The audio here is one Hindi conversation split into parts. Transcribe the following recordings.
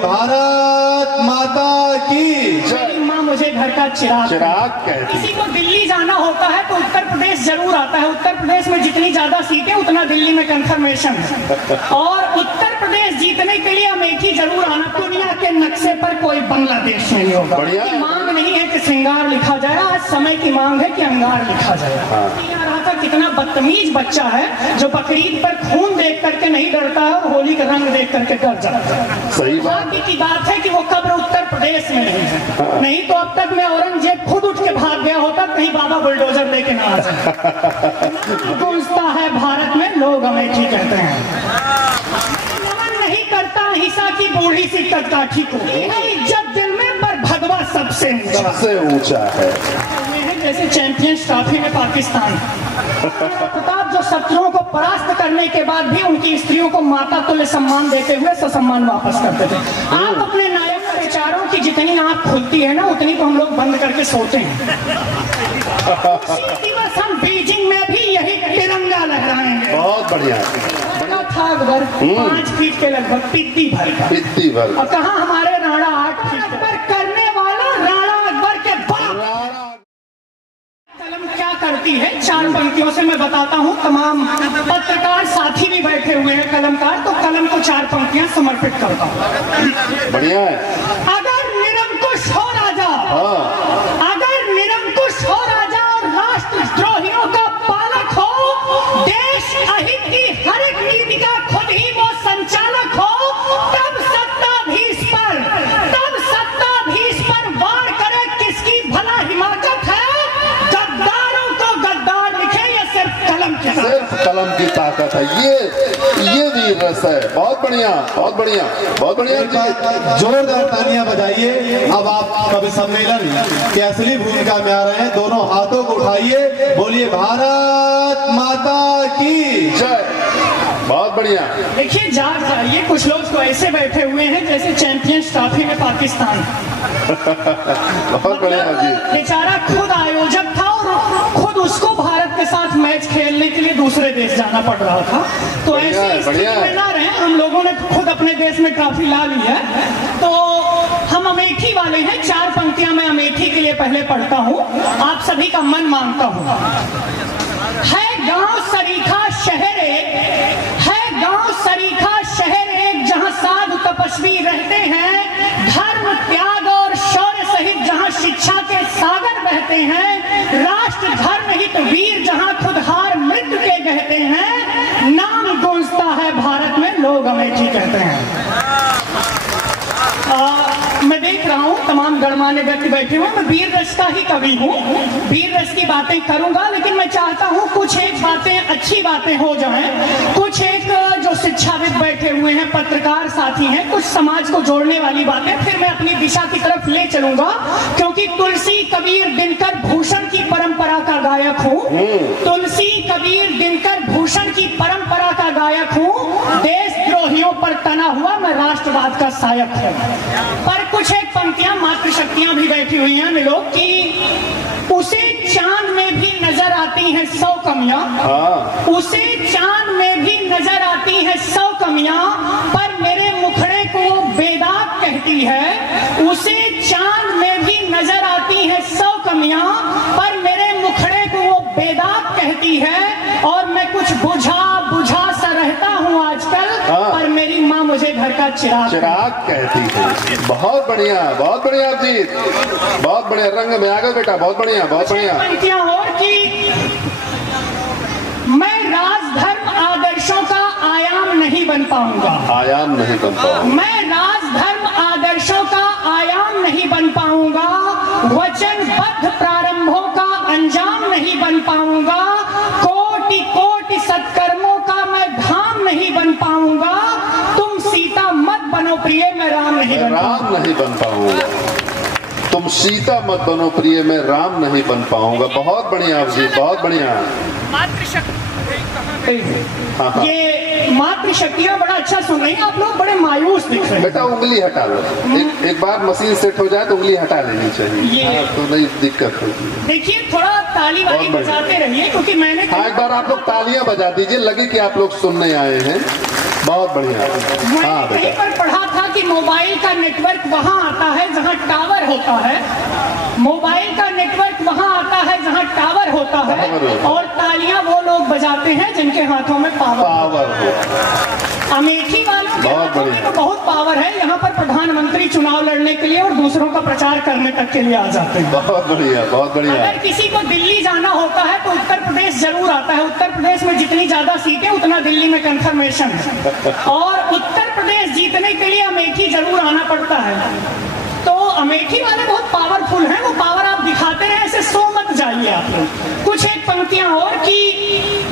भारत माता की मेरी माँ मुझे घर का चिराग कहती। किसी को दिल्ली जाना होता है तो उत्तर प्रदेश जरूर आता है। उत्तर प्रदेश में जितनी ज्यादा सीटें उतना दिल्ली में कंफर्मेशन है। और उत्तर प्रदेश जीतने के लिए अमेठी जरूर आना। दुनिया के नक्शे पर कोई बांग्लादेश नहीं होगा। मांग नहीं है कि श्रृंगार लिखा जाए, आज समय की मांग है कि अंगार लिखा जाए। कितना बदतमीज बच्चा है जो बकरीद पर खून देख करके नहीं डरता है और होली का रंग देख करके डर जाता है। सही बात की बात है कि वो कब्र उत्तर प्रदेश में नहीं है। नहीं तो अब तक मैं औरंगजेब खुद उठ के भाग गया होता, कहीं बाबा बुलडोजर लेके ना आ जाए। गूंजता है भारत में, लोग अमेठी कहते हैं। नमन नहीं करता अहिंसा की बूढ़ी सी कदकाठी को। इज्जत दिल में पर भगवा सबसे ऊंचा है। जैसे चैंपियंस ट्रॉफी में पाकिस्तान प्रताप जो शत्रुओं को परास्त करने के बाद भी उनकी स्त्रियों को माता तुल्य सम्मान देते हुए ससम्मान वापस करते थे। आप अपने नायक विचारों की जितनी आंख खुलती है ना, उतनी को हम लोग बंद करके सोते हैं। दिवस हम बीजिंग में भी यही तिरंगा लहराएंगे। बहुत बढ़िया था अकबर 5 फीट के लगभग, पित्ती भर और कहा हमारे राणा 8 फीट पर करने वाला राणा अकबर के कलम क्या करती है। 4 पंक्तियों से मैं बताता हूँ। तमाम पत्रकार साथी भी बैठे हुए हैं कलमकार, तो कलम को 4 पंक्तियां समर्पित करता हूँ। बढ़िया है। अगर निरंकुश हो राजा, अगर निरंकुश हो राजा और राष्ट्रद्रोहियों का पालक हो, देश अहित की हर एक नीति का खुद ही वो संचालक हो, तब सत्ताधीश पर वार करे किसकी भला हिमाकत है। गद्दारों को गद्दार लिखे, ये सिर्फ कलम की ताकत है। ये वीर रस है। बहुत बढ़िया, बहुत बढ़िया, बहुत बढ़िया। जोरदार तालियां बजाइए। अब आप कवि सम्मेलन की असली भूमिका में आ रहे हैं। दोनों हाथों को उठाइए, बोलिए भारत माता की जय। बहुत बढ़िया। देखिए जाग जाइए। कुछ लोग तो ऐसे बैठे हुए हैं जैसे चैंपियंस ट्रॉफी में पाकिस्तान। बहुत बढ़िया जी। बेचारा खुद आयोजक था और खुद उसको भारत के साथ मैच खेलने के लिए दूसरे देश जाना पड़ रहा था। तो ऐसे स्थिति में ना रहे। हम लोगों ने खुद अपने देश में ट्रॉफी ला ली है, तो हम अमेठी वाले हैं। 4 पंक्तियां मैं अमेठी के लिए पहले पढ़ता हूँ, आप सभी का मन मांगता हूँ। है गांव सरीखा शहर एक, जहां साधु तपस्वी रहते हैं। धर्म त्याग और शौर्य सहित जहां शिक्षा के सागर बहते हैं। राष्ट्र धर्म हित वीर जहां खुद हार मृत्यु के कहते हैं। नाम गूंजता है भारत में, लोग अमेठी कहते हैं। मैं देख रहा हूँ तमाम गणमान्य व्यक्ति बैठे हुए। मैं वीर रस का ही कवि हूँ, वीर रस की बातें करूंगा, लेकिन मैं चाहता हूँ कुछ एक बातें, अच्छी बातें हो जाएं। कुछ एक जो शिक्षाविद बैठे हुए हैं, पत्रकार साथी हैं, कुछ समाज को जोड़ने वाली बातें फिर मैं अपनी दिशा की तरफ ले चलूंगा। क्योंकि तुलसी कबीर दिनकर भूषण की परंपरा का गायक हूँ। तुलसी कबीर दिनकर भूषण की परंपरा का गायक हूँ। देशद्रोहियों पर तना हुआ मैं राष्ट्रवाद का सायक हूँ। पर कुछ एक पंक्तियां मातृशक्तियां भी बैठी हुई हैं मिलो कि उसे चांद में भी नजर आती हैं 100 कमियां। उसे चांद में भी नजर आती हैं 100 कमियां, पर मेरे मुखड़े को वो बेदाग कहती है। उसे चांद में भी नजर आती हैं 100 कमियां, पर मेरे मुखड़े को वो बेदाग कहती है। और मैं कुछ बुझा सा रहता हूँ आजकल, पर मेरी माँ मुझे घर का चिराग कहती है। बहुत बढ़िया, बहुत बढ़िया जी, बहुत बढ़िया। रंग में आ गए बेटा, बहुत बढ़िया, बहुत बढ़िया। पंक्तियां और कि मैं राजधर्म आदर्शों का आयाम नहीं बन पाऊंगा। मैं राजधर्म आदर्शों का आयाम नहीं बन पाऊंगा। वचनबद्ध प्रारंभों का अंजाम नहीं बन पाऊंगा। कोटि कोटि सत्कर्मों का मैं धाम नहीं बन पाऊंगा। तुम सीता मत बनो प्रिय, मैं राम नहीं बन पाऊंगा। तुम सीता मत बनो प्रिय, मैं राम नहीं बन पाऊंगा। बहुत बढ़िया जी, बहुत बढ़िया। ये मातृशक्तियां बड़ा अच्छा सुन रही हैं। आप लोग बड़े मायूस दिख रहे हैं। बेटा उंगली हटा लो। एक बार मशीन सेट हो जाए तो उंगली हटा लेनी चाहिए। तो नहीं दिक्कत होगी। देखिए थोड़ा ताली वाली बजाते रहिए, क्योंकि मैंने एक बार आप लोग तालियां बजा दीजिए, लगे कि आप लोग सुनने आए हैं। बहुत बढ़िया। हाँ मैंने कहीं बेटा, पर पढ़ा था कि मोबाइल का नेटवर्क वहां आता है जहां टावर होता है, मोबाइल का नेटवर्क वहां आता है जहां टावर होता है, और तालियां वो लोग बजाते हैं जिनके हाथों में पावर। पावर हो। अमेठी वालों के बहुत हाथों में बढ़िया। तो बहुत पावर है, यहाँ पर प्रधानमंत्री चुनाव लड़ने के लिए और दूसरों का प्रचार करने तक के लिए आ जाते हैं। बहुत बढ़िया, बहुत बढ़िया। अगर किसी को दिल्ली जाना होता है तो उत्तर प्रदेश जरूर आता है। उत्तर प्रदेश में जितनी ज्यादा सीटें उतना दिल्ली में कंफर्मेशन है, और उत्तर प्रदेश जीतने के लिए अमेठी जरूर आना पड़ता है। तो अमेठी वाले बहुत पावरफुल हैं, वो पावर आप दिखाते रहे, ऐसे सो मत जाइए आप लोग। कुछ एक पंक्तियां और कि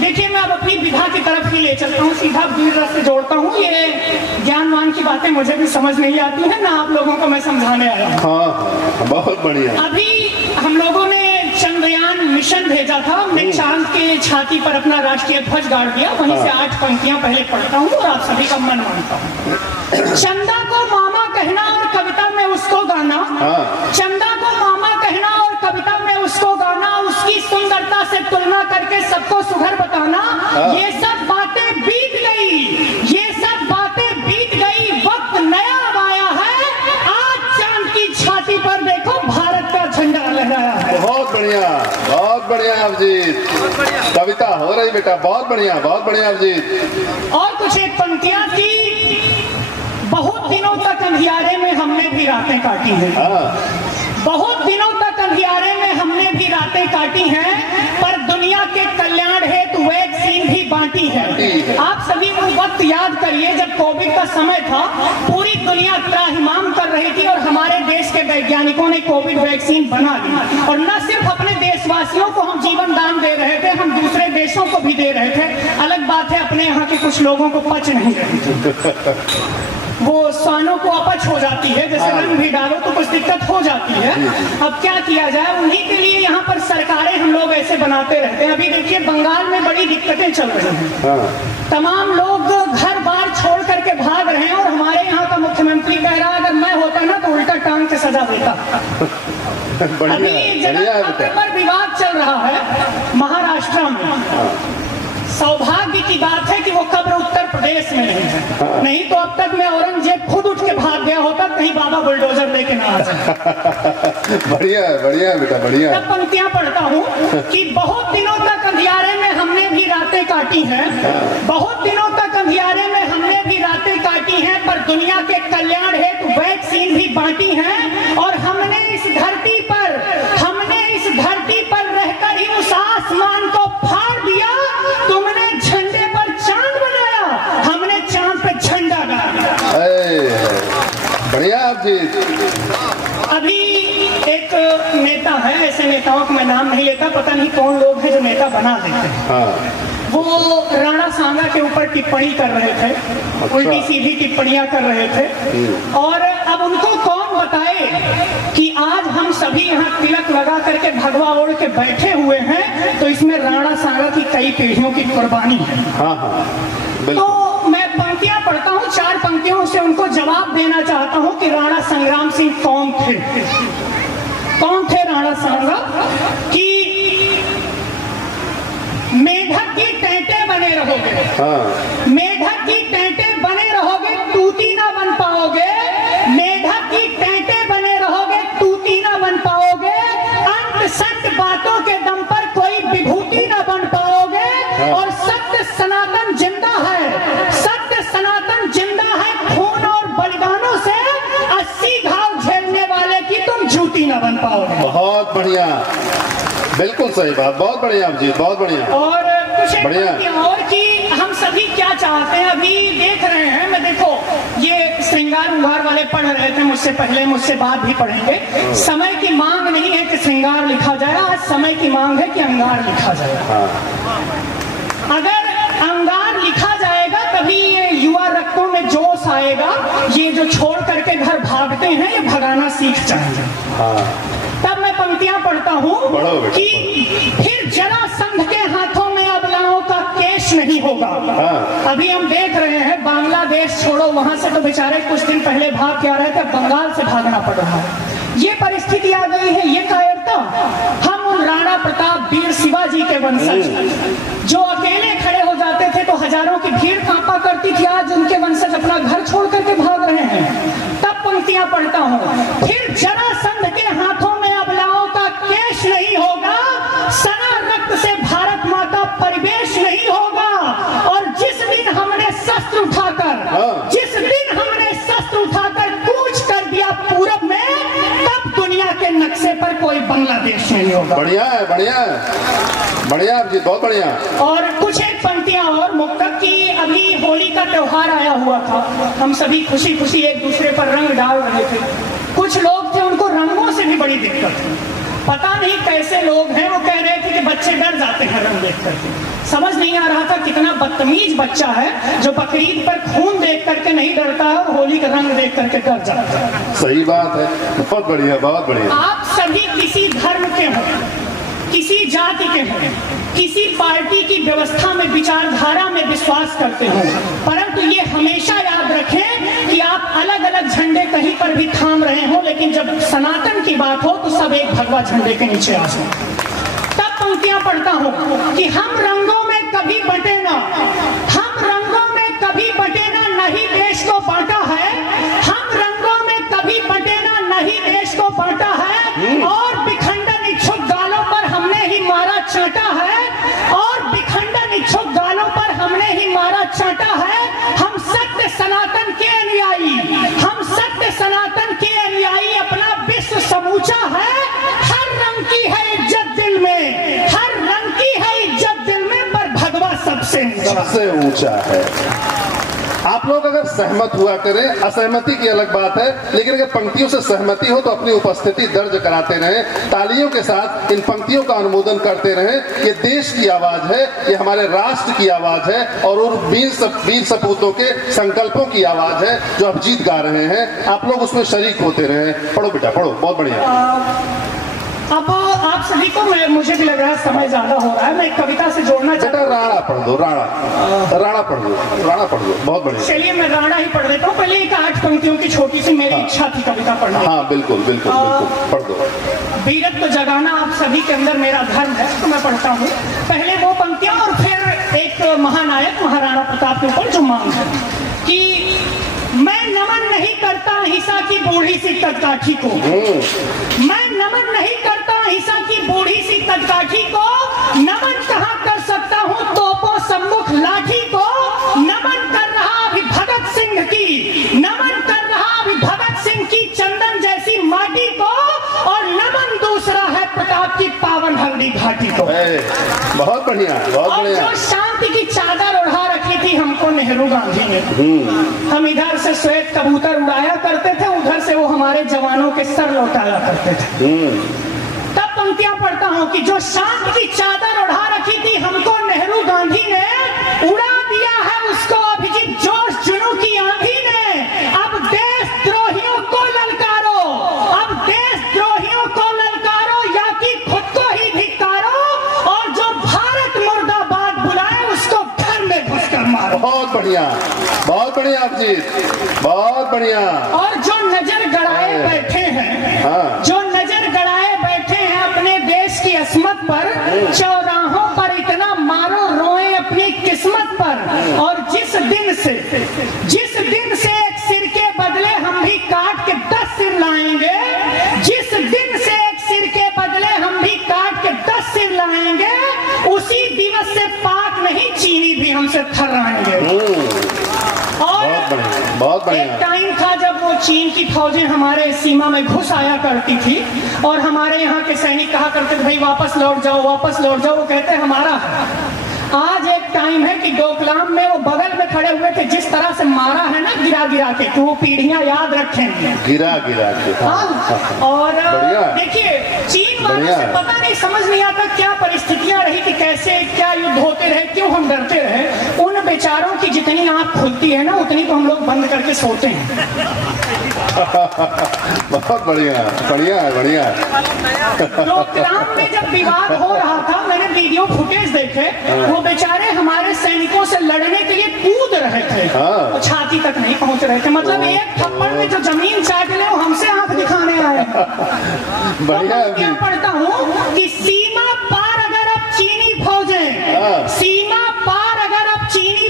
देखिए, मैं अब अपनी विधा की तरफ ही ले चलता हूँ, सीधा वीर रस से जोड़ता हूँ। ये ज्ञानवान की बातें मुझे भी समझ नहीं आती है ना, आप लोगों को मैं समझाने आया हूँ। हाँ, बहुत बढ़िया। अभी हम लोगों ने चंद्रयान मिशन भेजा था, हमने चांद के छाती पर अपना राष्ट्रीय ध्वज गाड़ दिया। वहीं से 8 पंक्तियां पहले पढ़ता हूँ और आप सभी का मन मानता हूँ। चंदा को मामा कहना और कविता में उसको गाना, चंदा को मामा कहना और कविता में उसको गाना, उसकी सुंदरता से तुलना करके सबको सुघर बताना, ये सब बातें बीत गई, ये सब बातें बीत गई, वक्त नया अब आया है, आज चांद की छाती पर देखो भारत का झंडा लहराया है। बहुत बढ़िया, बहुत बढ़िया अभिजीत। कविता हो रही बेटा, बहुत बढ़िया, बहुत बढ़िया अभिजीत। और कुछ एक पंक्तियां थी, बहुत दिनों तक अंधियारे में हमने भी रातें काटी हैं, बहुत दिनों तक अंधियारे में हमने भी रातें काटी हैं, पर दुनिया के कल्याण हेतु वैक्सीन भी बांटी है। आप सभी वो वक्त याद करिए जब कोविड का समय था, पूरी दुनिया त्राहिमाम कर रही थी और हमारे देश के वैज्ञानिकों ने कोविड वैक्सीन बना ली, और न सिर्फ अपने देशवासियों को हम जीवन दान दे रहे थे, हम दूसरे देशों को भी दे रहे थे। अलग बात है अपने यहाँ के कुछ लोगों को पच नहीं रही थी, वो स्वानों को अपच हो जाती है, जैसे रंग भी डालो तो कुछ दिक्कत हो जाती है। अब क्या किया जाए, उन्हीं के लिए यहाँ पर सरकारें हम लोग ऐसे बनाते रहते हैं। अभी देखिए बंगाल में बड़ी दिक्कतें चल रही हैं, तमाम लोग घर बार छोड़ करके भाग रहे हैं, और हमारे यहाँ का मुख्यमंत्री कह रहा है अगर मैं होता ना तो उल्टा टांग के सजा देता। अभी जगह पर विवाद चल रहा है महाराष्ट्र में। सौभाग्य की बात है कि वो कब्र उत्तर प्रदेश में नहीं है, नहीं तो अब तक मैं औरंगजेब खुद उठ के भाग गया होता, कहीं बाबा बुलडोजर लेके ना आ जाए। बढ़िया, बढ़िया बेटा, बढ़िया। तब पंक्तियां पढ़ता हूँ कि बहुत दिनों तक अंधियारे में हमने भी रातें काटी हैं, बहुत दिनों तक अंधियारे में हमने भी रातें काटी हैं, पर दुनिया के कल्याण हेतु वैक्सीन भी बांटी हैं, और हमने इस धरती पर रहकर ही उस आसमान को फाड़ दिया। तुमने झंडे पर चांद बनाया, हमने चांद पे झंडा डाला। बढ़िया अभिजीत। अभी एक नेता है, ऐसे नेताओं को मैं नाम नहीं लेता, पता नहीं कौन लोग हैं जो नेता बना देते हैं। वो राणा सांगा के ऊपर टिप्पणी कर रहे थे, उल्टी सीधी टिप्पणियां कर रहे थे, और अब उनको कौन बताए कि आज हम सभी यहाँ तिलक लगा करके भगवा ओढ़ के बैठे हुए हैं, तो इसमें राणा सांगा की कई पीढ़ियों की कुर्बानी है। तो मैं पंक्तियां पढ़ता हूँ, 4 पंक्तियों से उनको जवाब देना चाहता हूँ कि राणा संग्राम सिंह कौन थे। कौन थे राणा सांगा? कि मेढक की टेंटे बने रहोगे, मेढक की टेंटे बने रहोगे, तूती ना बन पाओगे, मेढक की टेंटे बने रहोगे, तूती ना बन पाओगे, अंत सत्य बातों के दम पर कोई विभूति ना बन पाओगे, और सत्य सनातन जिंदा है, सत्य सनातन जिंदा है, खून और बलिदानों से 80 घाव झेलने वाले की तुम झूठी ना बन पाओगे। बहुत बढ़िया, बिल्कुल सही बात, बहुत बढ़िया अभिजीत, बहुत बढ़िया। और कुछ बढ़िया और कि हम सभी क्या चाहते हैं, अभी देख रहे हैं, मैं देखो ये श्रृंगार उंगार वाले पढ़ रहे थे मुझसे पहले, मुझसे बाद भी पढ़ेंगे। समय की मांग नहीं है कि श्रृंगार लिखा जाए, आज समय की मांग है कि अंगार लिखा जाए। अगर अंगार लिखा जाएगा तभी ये युवा रक्तों में जोश आएगा, ये जो छोड़ करके घर भागते हैं ये भगाना सीख जाएंगे। तब मैं पंक्तियां पढ़ता हूँ कि फिर जरासंध के हाथों में अबलाओं का केश नहीं होगा। अभी हम देख रहे हैं बांग्लादेश छोड़ो, वहां से तो बेचारे कुछ दिन पहले भाग के आ रहे थे, बंगाल से भागना पड़ रहा है। ये परिस्थिति आ गई है, ये कायरता। हम उन राणा प्रताप वीर शिवाजी के वंशज जो अकेले खड़े हो जाते थे तो हजारों की भीड़ कांपा करती थी, आज उनके वंशज अपना घर छोड़ करके भाग रहे हैं। तब पंक्तियां पढ़ता हूँ, फिर जरासंध के हाथों में अबलाओं का केश नहीं होगा, सना रक्त से भारत माता परिवेश नहीं होगा। और जिस दिन हमने शस्त्र उठाकर कूच कर दिया पूरब में, तब दुनिया के नक्शे पर कोई बांग्लादेश नहीं होगा। बढ़िया है, बढ़िया है, बढ़िया जी, बहुत बढ़िया। और कुछ एक पंक्तियां और मुक्तक की, अभी होली का त्योहार आया हुआ था, हम सभी खुशी खुशी एक दूसरे पर रंग डाल रहे थे। कुछ लोग थे, उनको रंगों से भी बड़ी दिक्कत थी, पता नहीं कैसे लोग हैं। वो कह रहे थे कि बच्चे डर जाते हैं रंग देख करके। समझ नहीं आ रहा था कितना बदतमीज बच्चा है जो बकरीद पर खून देख करके नहीं डरता है और होली का रंग देख करके डर जाता है। सही बात है, बहुत बढ़िया, बहुत बढ़िया। आप सभी किसी धर्म के हों, किसी जाति के हों, किसी पार्टी की व्यवस्था में, विचारधारा में विश्वास करते हो, परंतु ये हमेशा याद रखें कि आप अलग अलग झंडे कहीं पर भी थाम रहे हो, लेकिन जब सनातन की बात हो तो सब एक भगवा झंडे के नीचे आ जाओ। तब पंक्तियां पढ़ता हूं कि हम रंगों में कभी बटे ना, हम रंगों में कभी बटे ना, नहीं देश को बांटा है। हम रंगों में कभी बटे ना, नहीं देश को बांटा है। और विखंडन इच्छुक गालों पर हमने ही मारा चाटा है, और विखंडन इच्छुक गालों पर हमने ही मारा चाटा है। हम सत्य सनातन के अनुयायी, हम सत्य सनातन के अनुयायी, अपना विश्व समूचा है। हर रंग की है इज्जत दिल में, हर रंग की है इज्जत दिल में, पर भगवा सबसे ऊंचा है। आप लोग अगर सहमत हुआ करें, असहमति की अलग बात है, लेकिन अगर पंक्तियों से सहमति हो तो अपनी उपस्थिति दर्ज कराते रहें, तालियों के साथ इन पंक्तियों का अनुमोदन करते रहें। ये देश की आवाज है, ये हमारे राष्ट्र की आवाज है, और उन वीर सपूतों के संकल्पों की आवाज है जो अभिजीत गा रहे हैं। आप लोग उसमें शरीक होते रहे। पढ़ो बेटा, पढ़ो, बहुत बढ़िया। अब आप सभी को मुझे भी लग रहा है समय ज्यादा हो रहा है, मैं एक कविता से जोड़ना चाहता हूँ। राणा पढ़ दो, राणा पढ़ दो, राणा पढ़ दो, बहुत बढ़िया। चलिए मैं राणा ही पढ़ देता हूँ। पहले एक 8 पंक्तियों की छोटी सी मेरी इच्छा थी कविता पढ़ना। हाँ बिल्कुल बिल्कुल बिल्कुल, पढ़ दो। वीरत्व जगाना आप सभी के अंदर मेरा धर्म है, तो मैं पढ़ता हूँ पहले वो पंक्तियां, और फिर एक महानायक महाराणा प्रताप के ऊपर जो मांग है कि मैं नमन नहीं करता अहिंसा की बूढ़ी सी कदकाठी को, मैं नमन नहीं करता अहिंसा की बूढ़ी सी कदकाठी को, नमन कहाँ कर सकता हूँ तोपों सम्मुख लाठी को, नमन कर रहा अभी भगत सिंह की, नमन कर रहा अभी भगत सिंह की चंदन जैसी माटी को, और नमन दूसरा है प्रताप की पावन हल्दी घाटी को। बहुत बढ़िया, बहुत बढ़िया। और जो शांति की चादर ओढ़ा रखी थी हमको नेहरू गांधी ने, हम इधर से श्वेत कबूतर उड़ाया करते थे, उधर से वो हमारे जवानों के सर लौटाया करते थे। तब पंक्तियां पढ़ता हूं कि जो शांति की चादर ओढ़ा रखी थी हमको नेहरू गांधी ने, उड़ा दिया है उसको अभिजीत जोश जुनू की आंधी ने। अब देशद्रोहियों को ललकारो, अब देशद्रोहियों को ललकारो, या कि खुद को ही धिक्कारो, और जो भारत मुर्दाबाद बुलाए उसको घर में घुसकर मारो। बहुत बढ़िया, बहुत बढ़िया अभिजीत, बहुत बढ़िया। और जो नजर गड़ाए बैठे हैं, हाँ। जो नजर गड़ाए बैठे हैं अपने देश की अस्मत पर, चौराहों पर इतना मारो रोए अपनी किस्मत पर। और जिस दिन से एक सिर के बदले हम भी काट के 10 सिर लाएंगे, जिस दिन से एक सिर के बदले हम भी काट के 10 सिर लाएंगे, उसी दिवस से पाक नहीं चीनी भी हमसे थर्राएंगे। और बहुत बढ़िया। एक टाइम था जब वो चीन की फौजें हमारे सीमा में घुस आया करती थी, और हमारे यहाँ के सैनिक कहा करते थे भाई वापस लौट जाओ, वापस लौट जाओ। वो कहते हमारा है। आज एक टाइम है कि डोकलाम में वो बगल में खड़े हुए थे, जिस तरह से मारा है ना गिरा गिरा के, तो वो पीढ़ियां याद रखेंगे, गिरा गिरा के। और देखिए चीन वालों से पता नहीं, समझ नहीं आता क्या परिस्थितियां रही कि कैसे क्या युद्ध होते रहे, क्यों हम डरते रहे। उन बेचारों की जितनी आंख खुलती है ना, उतनी तो हम लोग बंद करके सोते हैं। बहुत बढ़िया, बढ़िया है, बढ़िया। डोकलाम में जब विवाद हो रहा था, मैंने वीडियो फुटेज देखे, वो बेचारे हमारे सैनिकों से लड़ने के लिए कूद रहे थे, वो छाती तक नहीं पहुंच रहे थे। मतलब एक थप्पड़ में जो जमीन चाट ले वो हमसे आंख दिखाने आए। बढ़िया। तो क्या पढ़ता हूँ कि सीमा पार अगर अब चीनी फौजें, सीमा पार अगर अब चीनी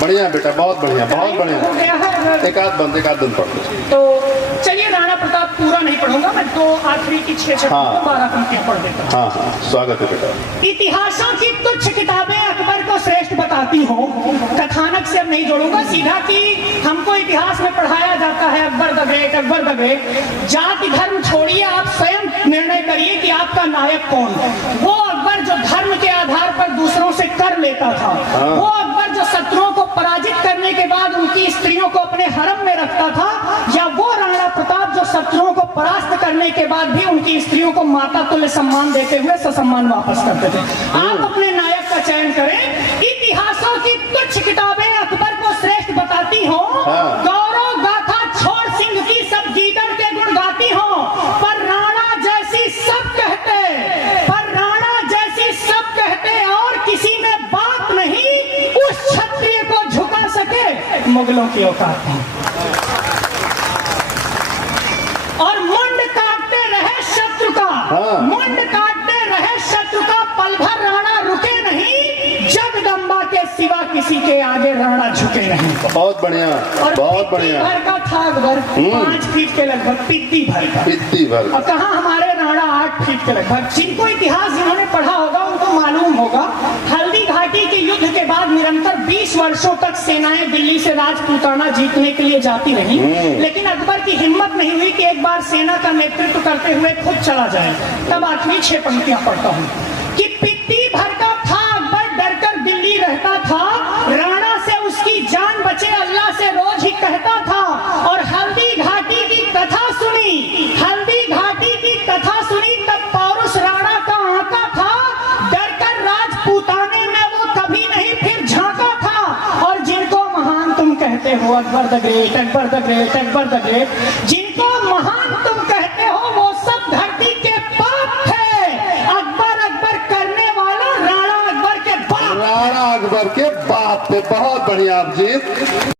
बढ़िया बेटा, बहुत बढ़िया, बहुत हो बढ़िया। गया है। एक आध दिन पढ़ लो। तो चलिए राणा प्रताप पूरा नहीं पढ़ूंगा मैं, तो आखिरी की 6 हाँ। 12 पंक्तियां पढ़ देता हूँ। हाँ हाँ, स्वागत है बेटा। इतिहासों की तुच्छ किताबें अकबर को श्रेष्ठ बताती हो। कथानक से अब नहीं जोड़ूंगा, सीधा कि हमको इतिहास में पढ़ाया जाता है Akbar the great, Akbar the great. जाति धर्म छोड़िए, आप स्वयं निर्णय करिए कि आपका नायक कौन। वो अकबर जो धर्म के आधार पर दूसरों से कर लेता था, वो अकबर जो शत्रुओं को पराजित करने के बाद उनकी स्त्रियों को अपने हरम में रखता था, या वो राणा प्रताप जो शत्रुओं को परास्त करने के बाद भी उनकी स्त्रियों को माता तुल्य सम्मान देते हुए ससम्मान वापस करते थे। आप अपने नायक का चयन करें। इतिहासों की तुच्छ किताबें अकबर को श्रेष्ठ बताती हो, गौरव गाथा छोड़ सिंह की सब गीदड़ के गुण गाती हो, पर राणा जैसी सब कहते, और किसी में बात नहीं उस क्षत्रिय को झुका सके मुगलों की औकात है। और मुंड काटते रहे शत्रु का, मुंड काटते रहे शत्रु का, पल भर राणा रुके नहीं, जगदम्बा के सिवा किसी के आगे राणा झुके नहीं। बहुत बढ़िया, और बहुत बढ़िया। भर का था अकबर, 5 फीट के लगभग, पिद्दी भर का। पिद्दी भर। और कहा हमारे राणा 8 फीट के लगभग। जिनको इतिहास जिन्होंने पढ़ा होगा उनको मालूम होगा, हल्दी घाटी के युद्ध के बाद निरंतर 20 वर्षों तक सेनाएं दिल्ली से राजपूताना जीतने के लिए जाती रही, लेकिन अकबर की हिम्मत नहीं हुई कि एक बार सेना का नेतृत्व करते हुए खुद चला जाए। तब आखिरी 6 पंक्तियां पढ़ता हूं कि पिद्दी भर का था अकबर, डरकर दिल्ली रहता था, राणा से उसकी जान बचे अल्लाह से रोज ही कहता था। और हल्दी घाटी की कथा सुनी, हल्दी घाटी की कथा सुनी, तब पौरुष राणा का आंका था, डरकर राजपूताने में वो कभी नहीं फिर झांका था। और जिनको महान तुम कहते हो, Akbar the great, Akbar the great, Akbar the great, जिनको महान तुम कहते हो वो सब धरती के पाप थे। अकबर अकबर करने वाला राणा अकबर के बाप, राणा अकबर के बाप थे। बहुत बढ़िया आप जी।